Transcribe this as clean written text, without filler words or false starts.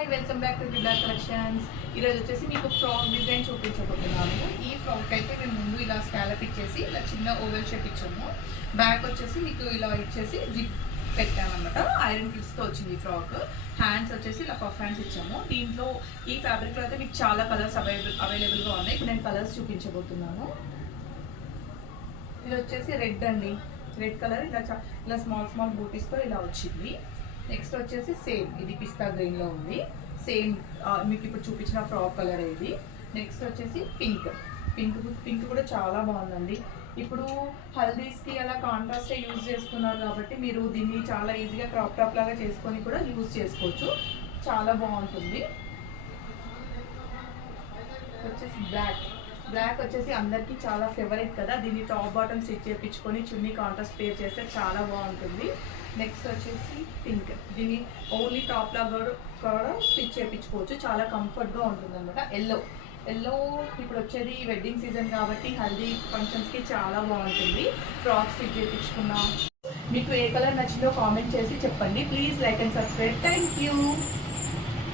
Hi welcome back to బిడ్డా collections. ఈరోజు వచ్చేసి మీకు ఫ్రాక్ డిజైన్ చూపించబోతున్నాము. ఈ ఫ్రాక్ అయితే మేము ముందు ఇలా స్కాలప్ ఇచ్చేసి ఇలా చిన్న ఓవెల్ షేప్ ఇచ్చాము. బ్యాక్ వచ్చేసి మీకు ఇలా ఇచ్చేసి జిప్ పెట్టామన్నమాట. ఐరన్ కిట్స్తో వచ్చింది ఈ ఫ్రాక్. హ్యాండ్స్ వచ్చేసి ఇలా పఫ్ హ్యాండ్స్ ఇచ్చాము. దీంట్లో ఈ ఫ్యాబ్రిక్లో అయితే మీకు చాలా కలర్స్ అవైలబుల్గా ఉన్నాయి. ఇప్పుడు నేను కలర్స్ చూపించబోతున్నాను. ఇది వచ్చేసి రెడ్ అండి, రెడ్ కలర్ ఇలా స్మాల్ బూటీస్తో ఇలా వచ్చింది. నెక్స్ట్ వచ్చేసి సేమ్ ఇది పిస్తా గ్రీన్లో ఉంది. సేమ్ మీకు ఇప్పుడు చూపించిన ఫ్రాక్ కలర్ ఇది. నెక్స్ట్ వచ్చేసి పింక్ కూడా చాలా బాగుందండి. ఇప్పుడు హల్దీస్కి అలా కాంట్రాస్టే యూజ్ చేస్తున్నారు కాబట్టి మీరు దీన్ని చాలా ఈజీగా క్రాప్ టాప్ లాగా చేసుకొని కూడా యూజ్ చేసుకోవచ్చు. చాలా బాగుంటుంది. వచ్చేసి బ్లాక్ వచ్చేసి అందరికీ చాలా ఫేవరెట్ కదా. దీన్ని టాప్ బాటమ్ స్టిచ్ చేయించుకొని చున్నీ కాంట్రాస్ట్ పేర్ చేస్తే చాలా బాగుంటుంది. నెక్స్ట్ వచ్చేసి పింక్, దీన్ని ఓన్లీ టాప్ లాగా కూడా స్టిచ్ చేయించుకోవచ్చు. చాలా కంఫర్ట్గా ఉంటుంది అనమాట. ఎల్లో ఇప్పుడు వచ్చేది వెడ్డింగ్ సీజన్ కాబట్టి హల్దీ ఫంక్షన్స్కి చాలా బాగుంటుంది. ఫ్రాక్ స్టిచ్ చేయించుకున్నాం. మీకు ఏ కలర్ నచ్చిందో కామెంట్ చేసి చెప్పండి. Please like and subscribe. Thank you.